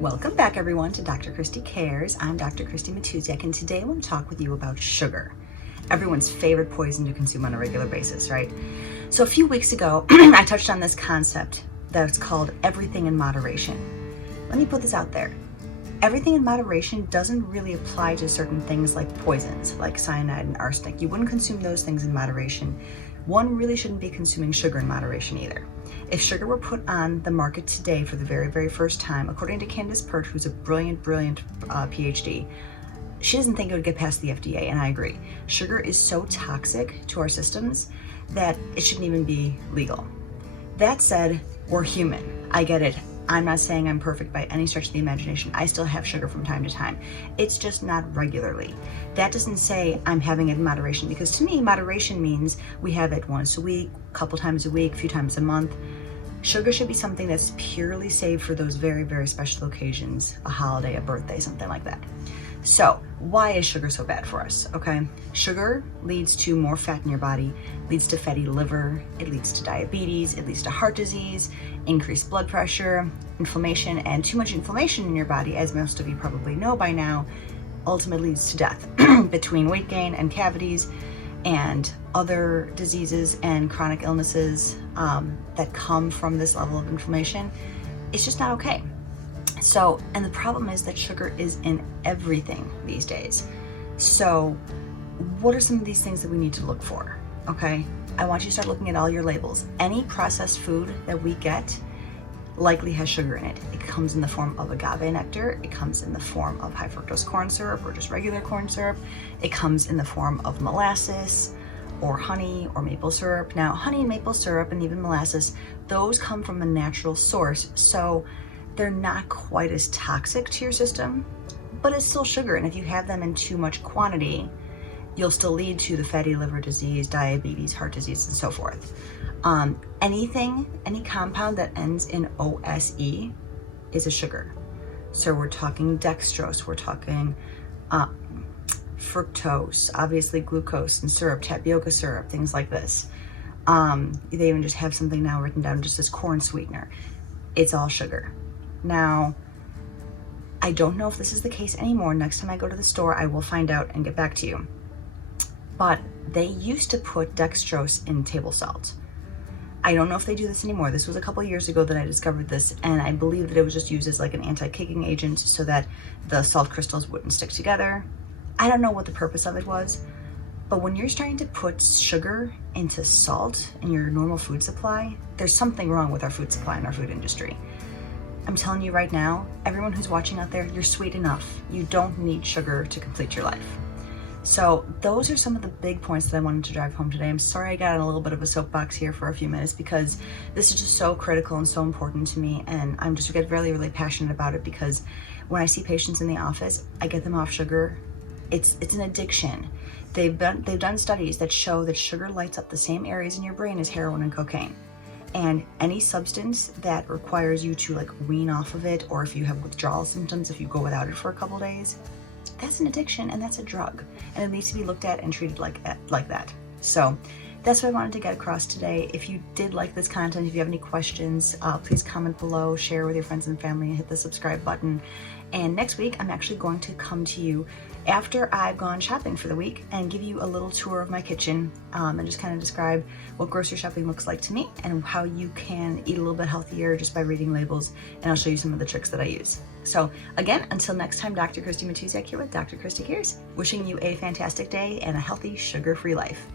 Welcome back everyone to Dr. Christy Cares. I'm Dr. Christy Matusiak, and today I want to talk with you about sugar. Everyone's favorite poison to consume on a regular basis, right? So a few weeks ago, I touched on this concept that's called everything in moderation. Let me put this out there. Everything in moderation doesn't really apply to certain things like poisons, like cyanide and arsenic. You wouldn't consume those things in moderation. One really shouldn't be consuming sugar in moderation either. If sugar were put on the market today for the very first time, according to Candace Pert, who's a brilliant PhD, she doesn't think it would get past the FDA, and I agree. Sugar is so toxic to our systems that it shouldn't even be legal. That said, we're human. I get it. I'm not saying I'm perfect by any stretch of the imagination. I still have sugar from time to time. It's just not regularly. That doesn't say I'm having it in moderation, because to me, moderation means we have it once a week, a couple times a week, a few times a month. Sugar should be something that's purely saved for those very special occasions, a holiday, a birthday, something like that. So why is sugar so bad for us, okay? Sugar leads to more fat in your body, leads to fatty liver, it leads to diabetes, it leads to heart disease, increased blood pressure, inflammation, and too much inflammation in your body, as most of you probably know by now, ultimately leads to death. Between weight gain and cavities and other diseases and chronic illnesses that come from this level of inflammation, it's just not okay. So, and the problem is that sugar is in everything these days. So what are some of these things that we need to look for, okay? I want you to start looking at all your labels. Any processed food that we get likely has sugar in it. It comes in the form of agave nectar, it comes in the form of high fructose corn syrup or just regular corn syrup, it comes in the form of molasses or honey or maple syrup. Now, honey and maple syrup and even molasses, those come from a natural source, so they're not quite as toxic to your system, but it's still sugar, and if you have them in too much quantity, you'll still lead to the fatty liver disease, diabetes, heart disease, and so forth. Any compound that ends in OSE is a sugar. So we're talking dextrose, we're talking fructose, obviously glucose and syrup, tapioca syrup, things like this. They even just have something now written down just as corn sweetener. It's all sugar. Now, I don't know if this is the case anymore. Next time I go to the store, I will find out and get back to you. But they used to put dextrose in table salt. I don't know if they do this anymore. This was a couple years ago that I discovered this, and I believe that it was just used as like an anti-caking agent so that the salt crystals wouldn't stick together. I don't know what the purpose of it was, but when you're starting to put sugar into salt in your normal food supply, there's something wrong with our food supply and our food industry. I'm telling you right now, everyone who's watching out there, you're sweet enough. You don't need sugar to complete your life. So those are some of the big points that I wanted to drive home today. I'm sorry I got in a little bit of a soapbox here for a few minutes, because this is just so critical and so important to me, and I'm just get really passionate about it, because when I see patients in the office, I get them off sugar. It's an addiction. They've done studies that show that sugar lights up the same areas in your brain as heroin and cocaine. And any substance that requires you to like wean off of it, or if you have withdrawal symptoms, if you go without it for a couple days, that's an addiction and that's a drug, and it needs to be looked at and treated like that. So that's what I wanted to get across today. If you did like this content, if you have any questions, please comment below, share with your friends and family, and hit the subscribe button. And next week, I'm actually going to come to you after I've gone shopping for the week and give you a little tour of my kitchen, and just kind of describe what grocery shopping looks like to me and how you can eat a little bit healthier just by reading labels, and I'll show you some of the tricks that I use. So again, until next time, Dr. Christy Matusiak here with Dr. Christy Cares, wishing you a fantastic day and a healthy, sugar-free life.